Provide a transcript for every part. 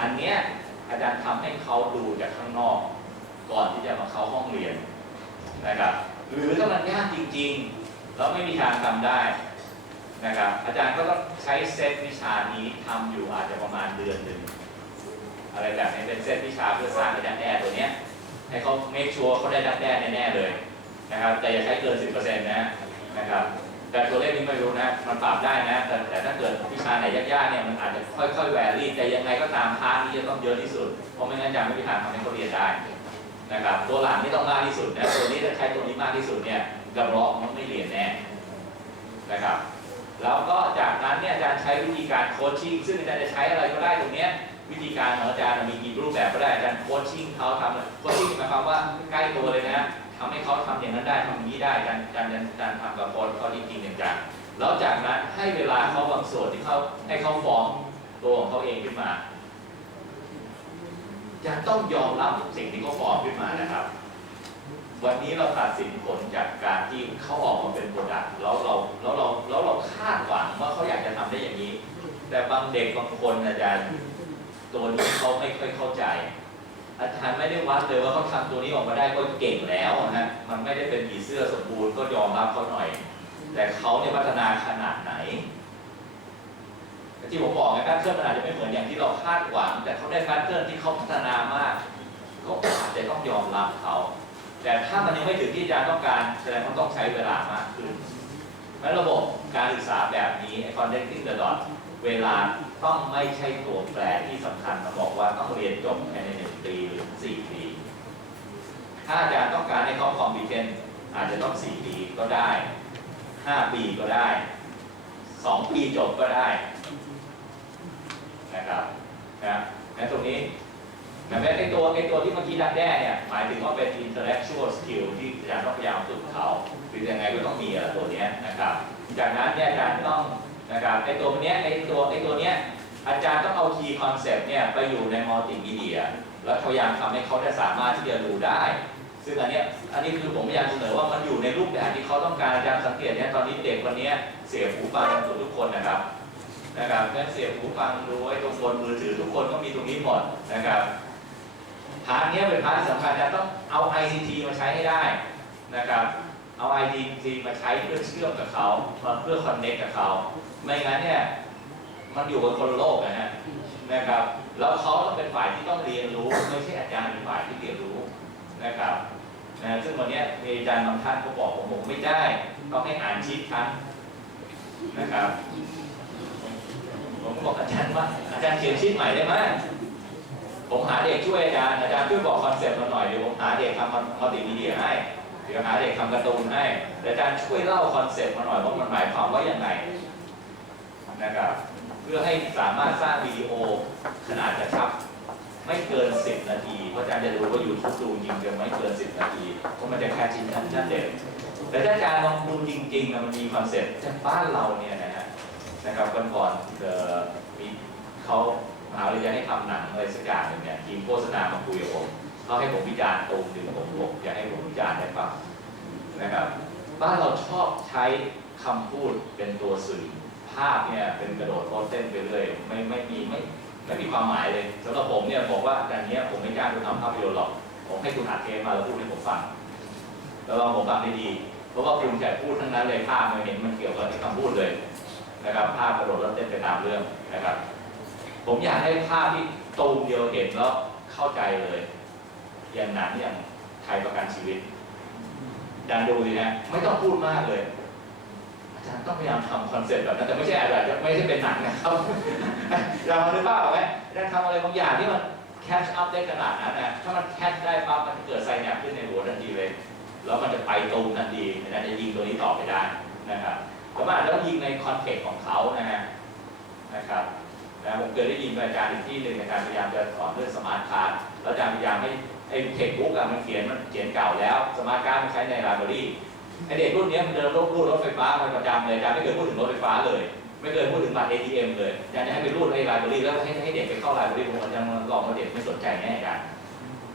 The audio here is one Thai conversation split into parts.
อันเนี้ยอาจารย์ทำให้เขาดูจากข้างนอกก่อนที่จะมาเข้าห้องเรียนนะครับหรือถ้ามันยากจริงๆแล้วไม่มีทางทำได้นะครับอาจารย์ก็ต้องใช้เซตวิชานี้ทำอยู่อาจจะประมาณเดือนหนึ่งอะไรแบบนี้เป็นเซตวิชาเพื่อสร้างดักแด้ตัวเนี้ยให้เขาเมคชัวร์เขาได้ดักแด้แน่ๆเลยนะครับแต่อย่าใช้เกิน 10% นะครับแต่ตัวเลขนี้ไม่รู้นะมันปรับได้นะแต่ถ้าเกิดวิชาไหนยากๆเนี่ยมันอาจจะค่อยๆแวรี่แต่ยังไงก็ตามพาร์ทนี้จะต้องเยอะที่สุดเพราะไม่งั้นอาจารย์ไม่มีทางทำให้เขาเรียนได้นะครับตัวหลังนี่ต้องมากที่สุดนะตัวนี้ถ้าใช้ตัวนี้มากที่สุดเนี่ยกับรองมันไม่เรียนแน่นะครับแล้วก็จากนั้นเนี่ยอาจารย์ใช้วิธีการโคชชิ่งซึ่งอาจารย์จะใช้อะไรก็ได้ตรงนี้วิธีการของอาจารย์มีกี่รูปแบบก็ได้อาจารย์โคชชิ่งเขาทำโคชชิ่งหมายความว่าใกล้ตัวเลยนะทำให้เขาทำอย่างนั้นได้ทำอย่างนี้ได้การทำกับโค้ชเขาจริงๆอย่างๆแล้วจากนั้นให้เวลาเขาบางส่วนที่เขาให้เขาฟอร์มตัวของเขาเองขึ้นมาจะต้องยอมรับสิ่งที่เขาฟอร์มขึ้นมานะครับวันนี้เราตัดสินผลจากการที่เขาออกมาเป็นโปรดักต์แล้วเราคาดหวังว่าเขาอยากจะทำได้อย่างนี้แต่บางเด็กบางคนอาจารย์ตัวนี้เขาไม่ค่อยเข้าใจอาจารย์ไม่ได้วัดเลยว่าเขาทำตัวนี้ออกมาได้ก็เก่งแล้วนะมันไม่ได้เป็นผีเสื้อสมบูรณ์ก็ยอมรับเขาหน่อยแต่เขาเนี่ยพัฒนาขนาดไหนที่ผมบอกไงแพทเทิร์นมันอาจจะไม่เหมือนอย่างที่เราคาดหวังแต่เขาได้แพทเทิร์นที่เขาพัฒนามากก็อาจจะต้องยอมรับเขาแต่ถ้ามันยังไม่ถึงที่อาจารย์ต้องการแสดงว่าต้องใช้เวลามากขึ้นและระบบการศึกษาแบบนี้ connecting the dots เวลาต้องไม่ใช่ตัวแปรที่สำคัญมาบอกว่าต้องเรียนจบภายใน1 ปีหรือ4 ปีถ้าอาจารย์ต้องการให้เขา competent อาจจะต้อง4 ปีก็ได้5 ปีก็ได้2 ปีจบก็ได้นะครับนะตรงนี้แต่แม้ไอ้ตัวที่เมื่อกี้ดักแด้เนี่ยหมายถึงว่าเป็น intellectual skill ที่อาจารย์ต้องพยายามฝึกเขาหรือยังไงก็ต้องมีตัวนี้นะครับจากนั้นเนี่ยอาจารย์ต้องนะครับไอ้ตัวเนี้ยอาจารย์ต้องเอา key concept เนี่ยไปอยู่ในมัลติมีเดียแล้วพยายามทำให้เขาได้สามารถที่จะดูได้ซึ่งอันนี้คือผมพยายามเสนอว่ามันอยู่ในรูปแบบที่เขาต้องการอาจารย์สังเกตเนี่ยตอนนี้เด็กวันนี้เสียบหูฟังทุกคนนะครับงั้นเสียบหูฟังดูไอ้ตรงบนมือถือทุกคนก็มีตรงนี้หมดนะครับพาร์ทนี้เป็นพาร์ทที่สำคัญจะต้องเอา ICT มาใช้ให้ได้นะครับเอา ICT มาใช้เพื่อเชื่อมกับเขาเพื่อ connect กับเขาไม่งั้นเนี่ยมันอยู่บนคนละโลกนะครับแล้วเขาต้องเป็นฝ่ายที่ต้องเรียนรู้ไม่ใช่อาจารย์เป็นฝ่ายที่เรียนรู้นะครับซึ่งวันนี้มีอาจารย์บางท่านก็บอกผมไม่ได้ต้องให้อ่านชีทคันนะครับผมบอกอาจารย์ว่าอาจารย์เขียนชีทใหม่ได้ไหมผมหาเด็กช่วยอาจารย์ช่วยบอกคอนเซ็ปต์มาหน่อยเดี๋ยวผมหาเด็กทำมัลติมีเดียให้เดี๋ยวหาเด็กทำการ์ตูนให้อาจารย์ช่วยเล่าคอนเซ็ปต์มาหน่อยว่ามันหมายความว่ายังไงนะครับเพื่อให้สามารถสร้างวิดีโอขนาดกระชับไม่เกิน10 นาทีเพราะอาจารย์จะดูว่า YouTube ดูจริงจะไม่เกิน10 นาทีเพราะมันจะแค่ชิ้นชั้นเด็ดแต่ถ้าอาจารย์ลองดูจริงๆมันมีคอนเซ็ปต์จากบ้านเราเนี่ยนะครับก่อนมีเขามหาวิทยาลัยให้ทำหนังอะไรสักอย่างหนึ่งเนี่ยทีมโฆษณามาคุยกับผมเขาให้ผมวิจารณ์ตรงถึงผมอยากให้ผมวิจารณ์ได้ป่ะนะครับบ้านเราชอบใช้คำพูดเป็นตัวสื่อภาพเนี่ยเป็นกระโดดโลดเต้นไปเรื่อยไม่มีความหมายเลยสำหรับผมเนี่ยบอกว่าอย่างนี้ผมไม่กล้าคุณทำภาพยนตร์หรอกผมให้คุณอัดเทปมาแล้วพูดให้ผมฟังแล้วลองผมฟังได้ดีเพราะว่าคุณแค่พูดทั้งนั้นเลยภาพมันเห็นมันเกี่ยวกับคำพูดเลยนะครับภาพกระโดดโลดเต้นไปตามเรื่องนะครับผมอยากให้ภาพที่ตูมเดียวเห็นแล้วเข้าใจเลยอย่างหนังอย่างไทยประกันชีวิตอาจารย์ดูสินะไม่ต้องพูดมากเลยอาจารย์ต้องพยายามทำคอนเซ็ปต์แบบนั้นแต่ไม่ใช่อะไรไม่ใช่เป็นหนังนะครับเราหรือเปล่าไหมอาจารย์ทำอะไรบางอย่างที่มันแคชอัพได้ขนาดนั้นนะถ้ามันแคชได้ปั๊บมันจะเกิดไซแนปขึ้นในหัวทันทีเลยแล้วมันจะไปตูมทันทีอาจารย์จะยิงตัวนี้ต่อไปได้นะครับแต่ว่าอาจจะต้องยิงในคอนเทกต์ของเขานะครับผมเคยได้ยินอาจารย์อีกที่หนึ่งอาจารย์พยายามจะสอนเรื่องสมาร์ทการ์ดแล้วอาจารย์พยายามให้ไอ้เทคบุ๊กมันเขียนเก่าแล้วสมาร์ทการ์ดมันใช้ในไลบรารีไอเด็กรุ่นนี้มันเดินรูดรถไฟฟ้ามาประจำเลยอาจารย์ไม่เคยพูดถึงรถไฟฟ้าเลยไม่เคยพูดถึงบัตร ATM เลยอาจารย์จะให้ไปรูดไอ้ไลบรารีแล้วให้เด็กไปเข้าไลบรารีผมอาจารย์ลองมาเด็กไม่สนใจแน่อาจารย์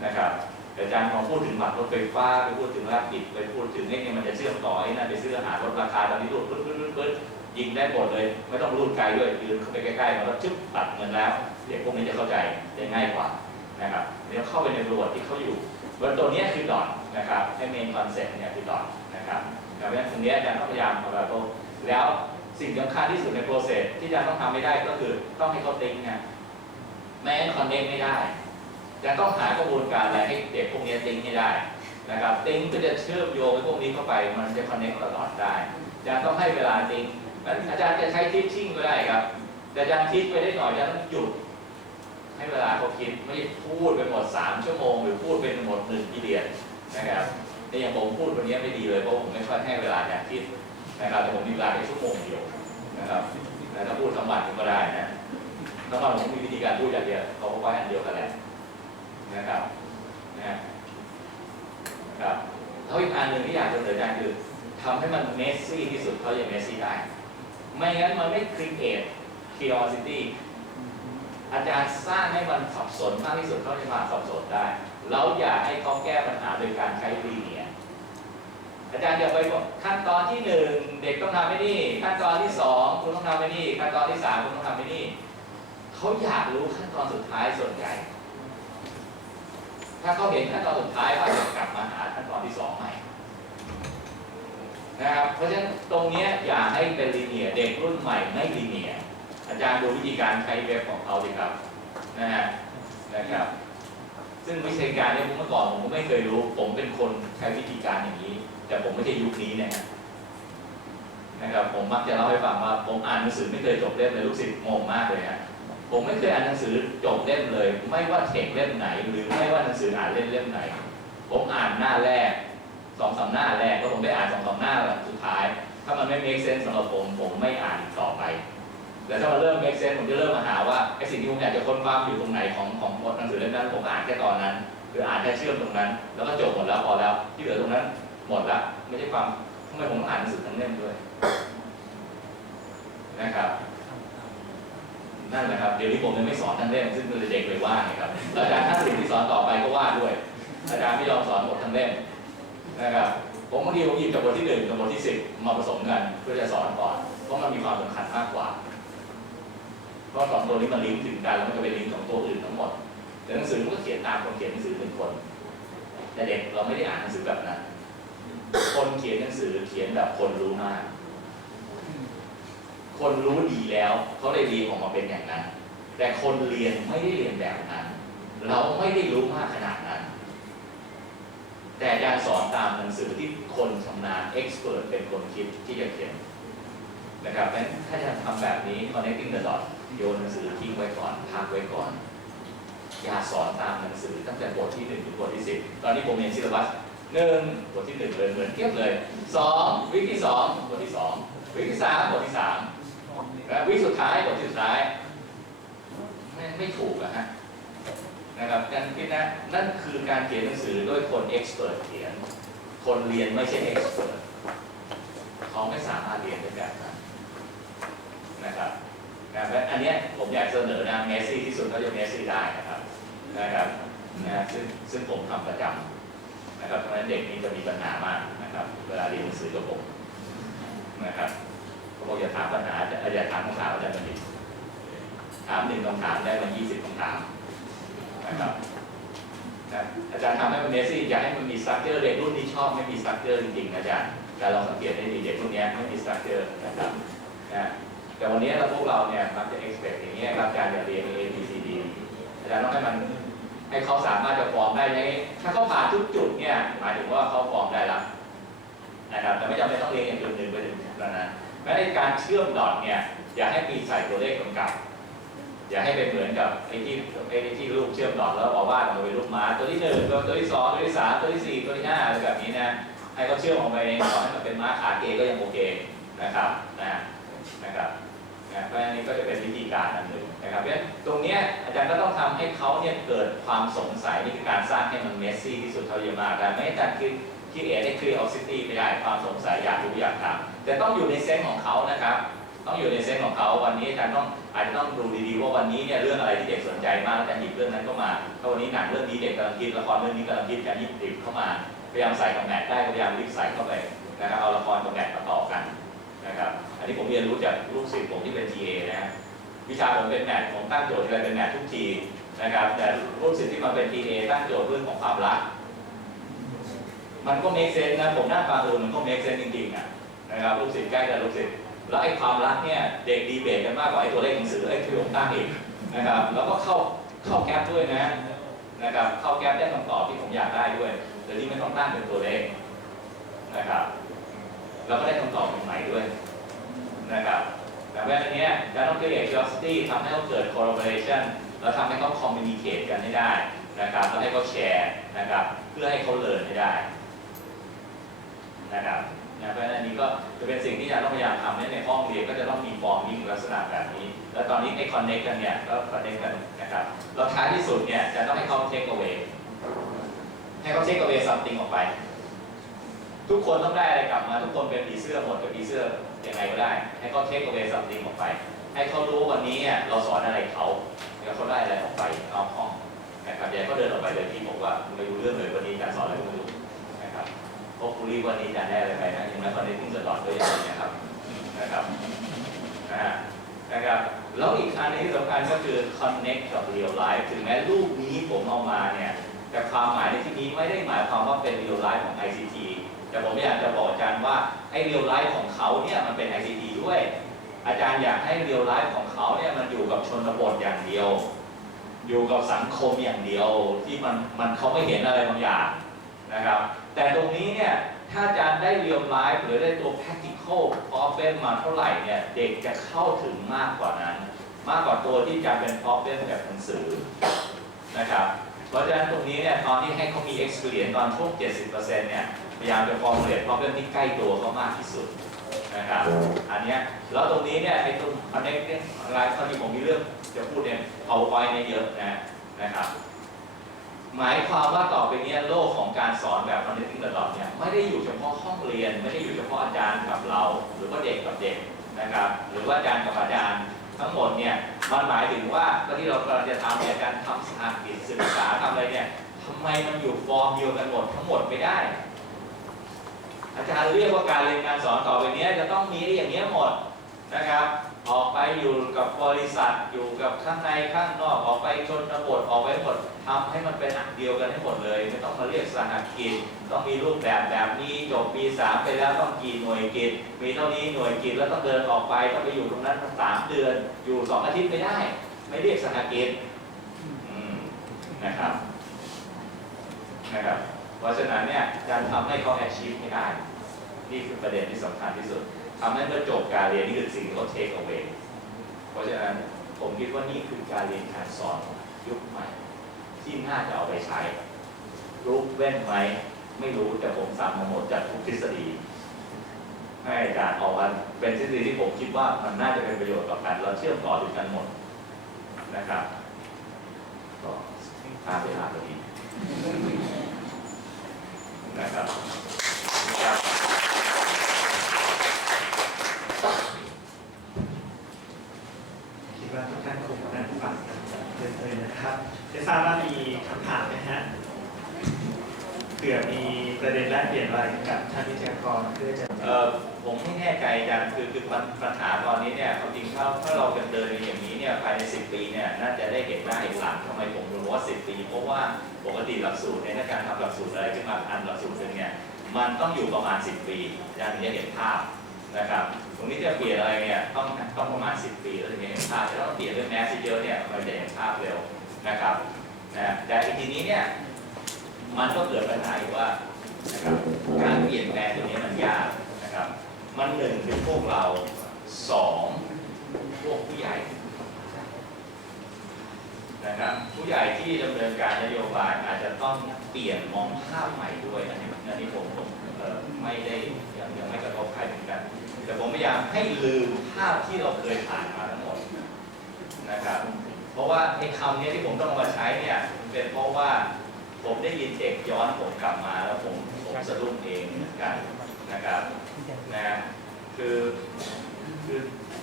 นะครับแต่อาจารย์ลองพูดถึงบัตรรถไฟฟ้าไปพูดถึงรับบิดไปพูดถึงไอ้เนี่ยมันจะเชื่อมต่อไอ้นั่นไปซื้ออาหารลดราคาตอนนี้รูดปึ๊ด ยิงได้หมดเลยไม่ต้องรูดไกลด้วยยืนเข้าไปใกล้ๆมันก็ชึบปัดเงินแล้วเด็กพวกนี้จะเข้าใจได้ง่ายกว่านะครับเดี๋ยวเข้าไปในบริบทที่เขาอยู่บนตัวนี้คือดอทนะครับให้เมนคอนเซ็ปต์เนี่ยคือดอทนะครับดังนั้นตรงนี้อาจารย์ต้องพยายามทำแบบแล้วสิ่งสำคัญที่สุดในโปรเซสที่อาจารย์ต้องทำไม่ได้ก็คือต้องให้เขาติ๊งนะแม้คอนเนคไม่ได้จะต้องหากระบวนการอะไรให้เด็กพวกนี้ติ๊งให้ได้นะครับติ๊งก็จะเชื่อมโยงพวกนี้เข้าไปมันจะคอนเนคตลอดได้อาจารย์ต้องให้เวลาติ๊งอาจารย์จะใช้ทิชชิ่งก็ได้ครับแต่อาจารย์คิดไปได้หน่อยอาจารย์ต้องหยุดให้เวลาเขาคิดไม่พูดไปหมด3 ชั่วโมงหรือพูดไปหมด1 ปีเรียนนะครับแต่อย่างผมพูดวันนี้ไม่ดีเลยเพราะผมไม่ค่อยให้เวลาอาจารย์คิดนะครับแต่ผมมีเวลาแค่ชั่วโมงเดียวนะครับแต่ถ้าพูดทั้งวันก็ได้นะทั้งวันผมมีวิธีการพูดอย่างเดียวเขาก็ไว้อันเดียวกันแหละนะครับนะครับแล้วอีกอันหนึ่งที่อยากจะเสนออาจารย์คือทำให้มันเมสซี่ที่สุดเขาอย่างเมสซี่ได้ไม่งั้นมันไม่ create curiosity อาจารย์สร้างให้มันสับสนมากที่สุดเขาจะมาสับสนได้แล้วอย่าให้เขาแก้ปัญหาโดยการใช้ลีเนียร์อาจารย์อย่าไปบอกขั้นตอนที่1เด็กต้องทำไม่นี่ขั้นตอนที่2คุณต้องทำไม่นี่ขั้นตอนที่3คุณต้องทำไม่นี่เขาอยากรู้ขั้นตอนสุดท้ายส่วนใหญ่ถ้าเขาเห็นขั้นตอนสุดท้ายเขาจะกลับมาหาขั้นตอนที่2ใหม่นะครับเพราะฉะนั้นตรงนี้อย่าให้เป็นลีเนียร์เด็กรุ่นใหม่ไม่ลีเนียร์อาจารย์ดูวิธีการใช้เว็บของเขาดีครับนะครับซึ่งวิธีการนี้เมื่อก่อนผมก็ไม่เคยรู้ผมเป็นคนใช้วิธีการอย่างนี้แต่ผมไม่ใช่ยุคนี้นะครับผมมักจะเล่าให้ฟังว่าผมอ่านหนังสือไม่เคยจบเล่มเลยลูกศิษย์งงมากเลยฮะผมไม่เคยอ่านหนังสือจบเล่มเลยไม่ว่าเทคเล่มไหนหรือไม่ว่าหนังสืออ่านเล่มไหนผมอ่านหน้าแรก2-3 หน้าแรกแล้วผมได้อ่าน2-3 หน้าสุดท้ายถ้ามันไม่ make sense สำหรับผมไม่อ่านอีกต่อไปแล้วถ้ามันเริ่ม make sense ผมจะเริ่มมาหาว่าไอ้สิ่งที่ผมอยากจะค้นคว้าอยู่ตรงไหนของบทหนังสือเล่มนั้นผมอ่านแค่ตอนนั้นคืออ่านแค่เชื่อมตรงนั้นแล้วก็จบหมดแล้วพอแล้วที่เหลือตรงนั้นหมดแล้วไม่ใช่ความทำไมผมต้องอ่านหนังสือทั้งเล่มด้วยนะครับนั่นแหละครับเดี๋ยวนี้ผมยังไม่สอนทั้งเล่มซึ่งเด็กเลยว่าไงครับอาจารย์ท่านอื่นที่สอนต่อไปก็ว่าด้วยอาจารย์ไม่ยอมสอนหมดทั้งเล่มนะครับผมบางทีผมหยิบจากบทที่1กับบทที่10มาผสมกันเพื่อจะสอนก่อนเพราะมันมีความสำคัญมากกว่าเพราะ2 ตัวนี้มันลิงก์ถึงกันแล้วมันจะเป็นลิงก์ของตัวอื่นทั้งหมดแต่หนังสือมันก็เขียนตามคนเขียนหนังสือ1 คนแต่เด็กเราไม่ได้อ่านหนังสือแบบนั้นคนเขียนหนังสือเขียนแบบคนรู้มากคนรู้ดีแล้วเขาได้เรียนออกมาเป็นอย่างนั้นแต่คนเรียนไม่ได้เรียนแบบนั้นเราไม่ได้รู้มากขนาดนั้นแต่อาจารย์สอนตามหนังสือที่คนชำนาญ expert เป็นคนคิดที่จะเขียนนะครับงั้นถ้าจะทำแบบนี้ connecting the dots โยนหนังสือทิ้งไว้ก่อนพักไว้ก่อนอย่าสอนตามหนังสือตั้งแต่บทที่1ถึงบทที่10ตอนนี้ผมเรียนซิลลับัส1บทที่1เลยเหมือนเทียบเลย2วิกที่2บทที่2วิกที่3บทที่3และวิกสุดท้ายบทที่สุดท้ายไม่ถูกนะครับการคิดนะนั่นคือการเขียนหนังสือด้วยคนเอ็กซ์เพรสเขียนคนเรียนไม่ใช่เอ็กซ์เพรสเขาไม่สามารถเรียนได้แบบนั้นนะครับอันนี้ผมอยากเสนอนะเมสซี่ที่สุดก็จะเมสซี่ได้นะครับซึ่งผมทำประจำนะครับเพราะฉะนั้นเด็กนี้จะมีปัญหามากนะครับเวลาเรียนหนังสือกับผมนะครับผมอย่าถามปัญหาอย่าถามคำถามอาจารย์บัณฑิตถาม1 คำถามได้มา20 คำถามนะครับอาจารย์ทำให้มันเมสซี่อยากให้มันมีสตรัคเจอร์เด็กรุ่นนี้ชอบไม่มีสตรัคเจอร์จริงๆอาจารย์การลองสังเกตได้ดีเด็กรุ่นนี้ไม่มีสตรัคเจอร์นะครับแต่วันนี้เราพวกเราเนี่ยมักจะ expect อย่างนี้ครับอาจารย์อยากเรียน A B C D อาจารย์ต้องให้เขาสามารถจะฟอร์มได้ยังไงถ้าเขาผ่านทุกจุดเนี่ยหมายถึงว่าเขาฟอร์มได้แล้วนะครับแต่ไม่จำเป็นต้องเรียนอย่างจุดหนึ่งไปถึงนั้นแม้ในการเชื่อมดอทเนี่ยอย่าให้มีใส่ตัวเลขกำกับอย่าให้เป็นเหมือนกับไอ้ที่รูปเชื่อมดอทแล้วบอกว่ามันเป็นรูปม้าตัวที่1ตัวที่2ตัวที่3ตัวที่4ตัวที่5อะไรแบบนี้นะให้เขาเชื่อมออกไปเองต่อให้มันเป็นม้าขาเกก็ยังโอเคนะครับเพราะฉะนั้นก็จะเป็นวิธีการอันหนึ่งนะครับเพราะฉะนั้นตรงนี้อาจารย์ก็ต้องทำให้เขาเนี่ยเกิดความสงสัยนี่คือการสร้างให้มันเมสซี่ที่สุดเท่าที่จะมาแต่ไม่ให้อาจารย์คิดได้ curiosity ไม่ได้ความสงสัยอยากรู้อยากถามแต่ต้องอยู่ในเซนส์ของเขานะครับต้องอยู่ในเซนส์ของเขาวันนี้อาจารย์อาจจะต้องดูดีๆว่าวันนี้เนี่ยเรื่องอะไรที่เด็กสนใจมากแล้วอาจารย์หยิบเรื่องนั้นเข้ามาถ้าวันนี้หนังเรื่องนี้เด็กกำลังคิดละครเรื่องนี้กำลังคิดการหยิบเข้ามาพยายามใส่กับแมทได้พยายามรีบใส่เข้าไปนะครับเอาละครกับแมทมาต่อกัน นะครับอันนี้ผมเรียนรู้จากลูกศิษย์ผมที่เป็น TA นะวิชาผมเป็นแมทผมตั้งโจทย์อะไรเป็นแมททุกทีนะครับแต่ลูกศิษย์ที่มาเป็น TA ตั้งโจทย์เรื่องของความรักมันก็เมคเซนส์นะผมนั่งฟังดูมันก็เมคเซนส์จริงๆนะครับลูกศิษย์ใกล้กับลูกศิษย์แล้วไอ้ความรักเนี่ยเด็กดีเบตกันมากกว่าไอ้ตัวเลขหนังสือไอ้ที่ผมตั้งอีกนะครับแล้วก็เข้าแก๊ปด้วยนะครับเข้าแก๊ปได้คำตอบที่ผมอยากได้ด้วยโดยที่ไม่ต้องตั้งเป็นตัวเลขนะครับแล้วก็ได้คำตอบใหม่ๆด้วยนะครับแต่แม้อันนี้การต้อง create curiosity ทำให้เขาเกิด collaboration แล้วทำให้เขา communicate กันให้ได้นะครับแล้วให้เขาแชร์นะครับเพื่อให้เขาเรียนให้ได้นะครับเพราะฉะนั้นอันนี้ก็จะเป็นสิ่งที่จะต้องพยายามทำในห้องเรียนก็จะต้องมี forming ลักษณะแบบนี้แล้วตอนนี้ไอ้ connect กันเนี่ยก็ connect กันนะครับแล้วท้ายที่สุดเนี่ยจะต้องให้เขา take away ให้เขา take away something ออกไปทุกคนต้องได้อะไรกลับมาทุกคนเป็นผีเสื้อหมดเป็นผีเสื้อยังไงก็ได้ให้เขา take away something ออกไปให้เขารู้วันนี้เราสอนอะไรเขาแล้วเขาได้อะไรออกไปเอาห้องนะครับอย่าให้เขาเดินออกไปเลยที่บอกว่าไม่รู้เรื่องเลยวันนี้การสอนอะไรไม่รู้นะครับพวกครูรีวันนี้จะได้อะไรไปนะอย่างนั้นตอนนี้ทิ้งสอนตัวอย่างนี้นะครับนะครับแล้วอีกอันที่สำคัญก็คือ connect กับ real life ถึงแม้รูปนี้ผมเอามาเนี่ยแต่ความหมายในที่นี้ไม่ได้หมายความว่าเป็น real life ของ ICT แต่ผมอยากจะบอกอาจารย์ว่าไอ้ real life ของเขาเนี่ยมันเป็น ICT ด้วยอาจารย์อยากให้ real life ของเขาเนี่ยมันอยู่กับชนบทอย่างเดียวอยู่กับสังคมอย่างเดียวที่มันเขาไม่เห็นอะไรบางอย่างนะครับแต่ตรงนี้เนี่ยถ้าอาจารย์ได้ real life หรือได้ตัว practical problem มาเท่าไหร่เนี่ยเด็กจะเข้าถึงมากกว่านั้นมากกว่าตัวที่จะเป็น problem แบบหนังสือนะครับเพราะฉะนั้นตรงนี้เนี่ยตอนที่ให้เขามี experience ตอนช่วง 70% เนี่ยพยายามจะ formulate problem ที่ใกล้ตัวเขามากที่สุดนะครับอันนี้แล้วตรงนี้เนี่ยไอ้ตรง connect เนี่ยอะไรตอนนี้ผมมีเรื่องจะพูดเนี่ยเอาไว้ในเยอะนะครับหมายความว่าต่อไปนี้โลกของการสอนแบบ connecting the dots เนี่ยไม่ได้อยู่เฉพาะห้องเรียนไม่ได้อยู่เฉพาะอาจารย์กับเราหรือว่าเด็กกับเด็กนะครับหรือว่าอาจารย์กับอาจารย์ทั้งหมดเนี่ยมันหมายถึงว่าที่เรากำลังจะทำเนี่ยการทำสถานกิจศึกษาทำอะไรเนี่ยทำไมมันอยู่ฟอร์มเดียวกันหมดทั้งหมดไม่ได้อาจารย์เรียกว่าการเรียนการสอนต่อไปนี้จะต้องมีอย่างนี้หมดนะครับออกไปอยู่กับบริษัทอยู่กับข้างในข้างนอกออกไปชนบทออกไปหมดทำให้มันเป็นอันเดียวกันให้หมดเลยไม่ต้องมาเรียกสหกิจต้องมีรูปแบบแบบนี้จบปี 3ไปแล้วต้องกี่หน่วยกิจมีเท่านี้หน่วยกิจแล้วต้องเดินออกไปต้องไปอยู่ตรงนั้น3 เดือนอยู่2 อาทิตย์ไม่ได้ไม่เรียกสหกิจนะครับเพราะฉะนั้นเนี่ยการทำให้เขา achieve ไม่ได้นี่คือประเด็นที่สำคัญที่สุดทำให้เมื่อจบการเรียนนี่คือสิ่งที่เขา take away เพราะฉะนั้นผมคิดว่านี่คือการเรียนการสอนยุคใหม่ที่น่าจะเอาไปใช้รู้เว้นไหมไม่รู้แต่ผมสั่งมาหมดจากทุกทฤษฎีให้อาจารย์ออกมาเป็นทฤษฎีที่ผมคิดว่ามันน่าจะเป็นประโยชน์ต่อกันเราเชื่อมต่อถึงกันหมดนะครับก็ตามเวลาพอดีนะครับคิดว่าทุกท่านคงนั่งฟังกันเพลินๆนะครับจะทราบว่ามีคำถามไหมฮะเผื่อมีประเด็นแลกเปลี่ยนอะไรกับท่านวิทยากรเพื่อจะผมไม่แน่ใจอาจารย์คือปัญหาตอนนี้เนี่ยความจริงถ้าเราเดินอย่างนี้เนี่ยภายใน10 ปีเนี่ยน่าจะได้เห็นหน้าเห็นหลังทำไมผมรู้ว่า10 ปีเพราะว่าปกติหลักสูตรในการทำหลักสูตรอะไรขึ้นมาอันหลักสูตรนึงเนี่ยมันต้องอยู่ประมาณ10 ปีอาจารย์ถึงจะเห็นภาพนะครับตรงนี้จะเปลี่ยนอะไรเนี่ยต้องประมาณ10 ปีแล้วถึงจะเห็นภาพจะต้องเปลี่ยนเรื่องแมสเยอะเนี่ยมันจะเห็นภาพเร็วนะครับแต่ทีนี้เนี่ยมันก็เกิดปัญหาอยู่ว่านะครับการเปลี่ยนแปลงตรงนี้มันยากนะครับมัน1คือพวกเรา2พวกผู้ใหญ่นะครับผู้ใหญ่ที่ดำเนินการนโยบายอาจจะต้องเปลี่ยนมองภาพใหม่ด้วยอันนี้ผมไม่ได้ยังไม่กระทบใครเหมือนกันแต่ผมพยายามให้ลืมภาพที่เราเคยผ่านมาทั้งหมดนะครับเพราะว่าไอ้คำนี้ที่ผมต้องมาใช้เนี่ยเป็นเพราะว่าผมได้ยินเด็กย้อนผมกลับมาแล้วผมสะดุ้งเองเหมือนกันนะครับคื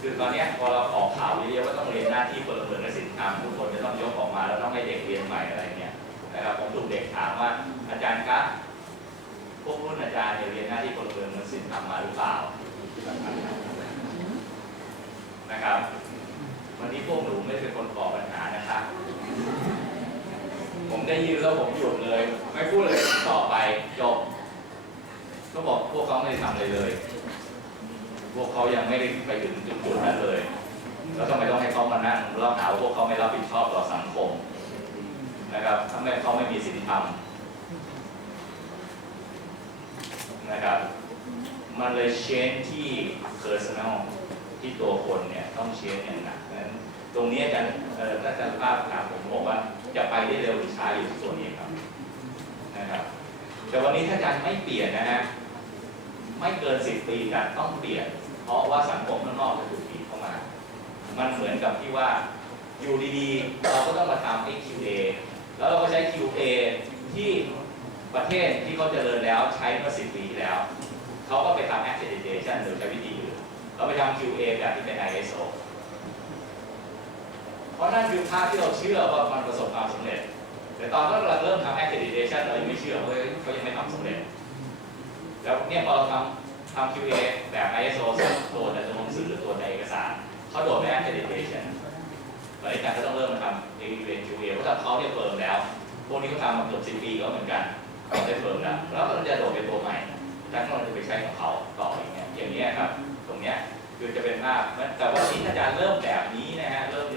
อตอนนี้พอเราออกข่าวเยอะๆว่าต้องเรียนหน้าที่พลเมืองและศีลธรรมทุกคนจะต้องยกออกมาแล้วต้องให้เด็กเรียนใหม่อะไรเนี่ยนะครับผมถูกเด็กถามว่าอาจารย์ครับพวกรุ่นอาจารย์เรียนหน้าที่พลเมืองและศีลธรรมมาหรือเปล่า นะครับวันนี้พวกหนูไม่เป็นคนก่อปัญหานะครับผมได้ยินแล้วผมหยุดเลย ไม่พูดเลยต่อไปจบก็บอกพวกเขาไม่ได้ทำอะไรเลย พวกเขายังไม่ได้ไปถึงจุดนั้นเลยแล้วทำไมต้องให้เขามานั่งเล่าหาว่าพวกเขาไม่รับผิดชอบต่อสังคมนะครับทำไมเขาไม่มีศีลธรรมนะครับมันเลยเชนที่ personal ที่ตัวคนเนี่ยต้องเชนอย่างหนักนั้นตรงนี้อาจารย์ถ้าอาจารย์ภาพถามผมบอกว่าจะไปได้เร็วหรือช้าอยู่ที่ตัวนี้ครับนะครับแต่วันนี้ถ้าอาจารย์ไม่เปลี่ยนนะฮะไม่เกิน10 ปีอาจารย์ต้องเปลี่ยนเพราะว่าสังคมข้างนอกจะถูกบีบเข้ามามันเหมือนกับที่ว่าอยู่ดีๆเราก็ต้องมาทำ QA แล้วเราก็ใช้ QA ที่ประเทศที่เขาเจริญแล้วใช้เมื่อ10 ปีที่แล้วเขาก็ไปทำ accreditation หรือใช้วิธีอื่นเราไปทำ QA แบบที่เป็น ISO เพราะนั่นคือภาพที่เราเชื่อว่ามันประสบความสำเร็จแต่ตอนที่เราเริ่มทำ accreditation เรายังไม่เชื่อว่าเขายังไม่ทำสำเร็จแล้วเนี่ยพอเราทำ QA แบบ ISO ตัวในตัวหนังสือหรือตัวในเอกสารเขาโดดไป accreditation แล้วอาจารย์ก็ต้องเริ่มมาทำ QA เพราะถ้าเขาเนี่ยเปิดแล้วพวกนี้เขาทำมาเกือบ10 ปีก็เหมือนกันเขาได้เปิดแล้วแล้วก็จะโดดเป็นตัวใหม่แล้วก็จะไปใช้ของเขาต่ออย่างเงี้ยครับตรงเนี้ยคือจะเป็นภาพแต่ว่าที่อาจารย์เริ่มแบบนี้นะฮะเริ่ม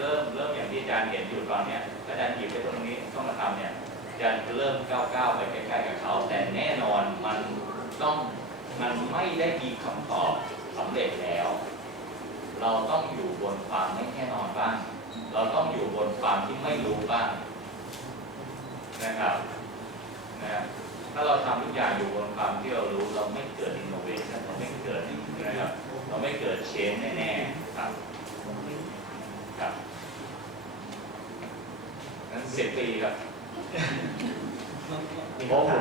อย่างที่อาจารย์เห็นอยู่ตอนเนี้ยอาจารย์หยิบไปตรงนี้ต้องมาทำเนี่ยอาจารย์เริ่มก้าวไปใกล้ๆกับเขาแต่แน่นอนมันไม่ได้มีคำตอบสำเร็จแล้วเราต้องอยู่บนความไม่แน่นอนบ้างเราต้องอยู่บนความที่ไม่รู้บ้างนะครับนะถ้าเราทำทุกอย่างอยู่บนความที่เรารู้เราไม่เกิด innovation เราไม่เกิดนะครับเราไม่เกิด change แน่ๆครับครับนั้น10 ปีครับโอ้โห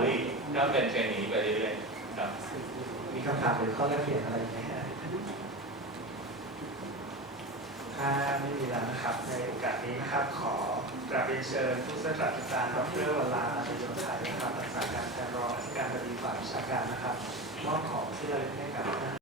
ก็เป็นเทรนนีไปเรื่อยๆครับมีคำถามหรือข้อแลกเปลี่ยนอะไรไหมฮะถ้าไม่มีแล้วนะครับในโอกาสนี้นะครับขอกราบเรียนเชิญผู้ช่วยศาสตราจารย์ดร.วร